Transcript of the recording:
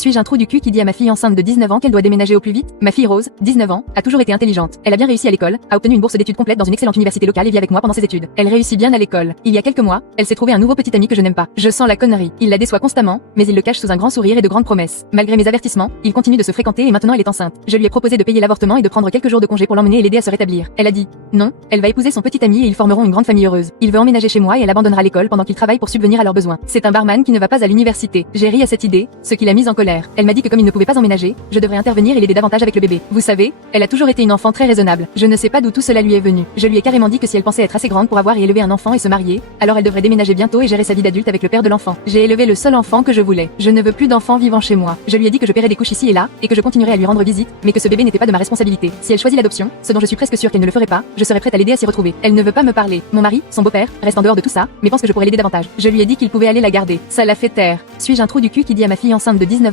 Suis-je un trou du cul qui dit à ma fille enceinte de 19 ans qu'elle doit déménager au plus vite? Ma fille Rose, 19 ans, a toujours été intelligente. Elle a bien réussi à l'école, a obtenu une bourse d'études complète dans une excellente université locale et vit avec moi pendant ses études. Elle réussit bien à l'école. Il y a quelques mois, elle s'est trouvée un nouveau petit ami que je n'aime pas. Je sens la connerie. Il la déçoit constamment, mais il le cache sous un grand sourire et de grandes promesses. Malgré mes avertissements, il continue de se fréquenter et maintenant elle est enceinte. Je lui ai proposé de payer l'avortement et de prendre quelques jours de congé pour l'emmener et l'aider à se rétablir. Elle a dit non, elle va épouser son petit ami et ils formeront une grande famille heureuse. Il veut emménager chez moi et elle abandonnera l'école pendant qu'il travaille pour subvenir à leurs besoins. C'est un barman qui ne va pas à l'université. J'ai ri à cette idée, ce qui l'a mise en colère. Elle m'a dit que comme il ne pouvait pas emménager, je devrais intervenir et l'aider davantage avec le bébé. Vous savez, elle a toujours été une enfant très raisonnable. Je ne sais pas d'où tout cela lui est venu. Je lui ai carrément dit que si elle pensait être assez grande pour avoir et élever un enfant et se marier, alors elle devrait déménager bientôt et gérer sa vie d'adulte avec le père de l'enfant. J'ai élevé le seul enfant que je voulais. Je ne veux plus d'enfants vivant chez moi. Je lui ai dit que je paierais des couches ici et là, et que je continuerais à lui rendre visite, mais que ce bébé n'était pas de ma responsabilité. Si elle choisit l'adoption, ce dont je suis presque sûre qu'elle ne le ferait pas, je serais prête à l'aider à s'y retrouver. Elle ne veut pas me parler. Mon mari, son beau-père, reste en dehors de tout ça, mais pense que je pourrais l'aider davantage. Je lui ai dit qu'il pouvait aller la garder. Ça l'a fait taire. Suis-je un trou du cul qui dit à ma fille enceinte de 19 ans